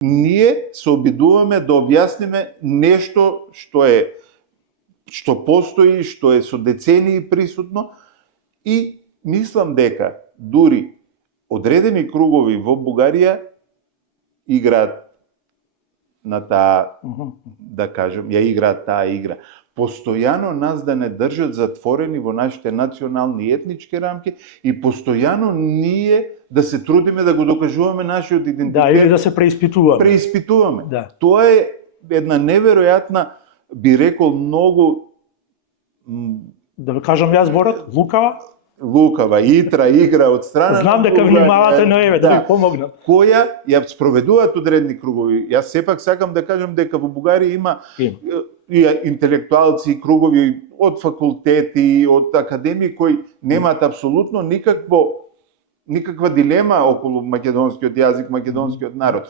Ние се обидуваме да објасниме нешто што постои, што е со децении присутно, и мислам дека дури одредени кругови во Бугарија играат на таа, да кажем, ја играат таа игра. Постојано нас да не држат затворени во нашите национални и етнички рамки и постојано ние да се трудиме да го докажуваме нашиот идентитет. Да, или да се преиспитуваме. Преиспитуваме. Да. Тоа е една неверојатна, би рекол, многу, да ви кажам јас зборот, лукава игра од страна. Знам дека внимавате на еве, да ви помогнам. Која ја спроведуваат одредени кругови. Јас сепак сакам да кажам дека во Бугарија има и интелектуалци и кругови од факултети, од академии кои немаат апсолутно никаква дилема околу македонскиот јазик, македонскиот народ.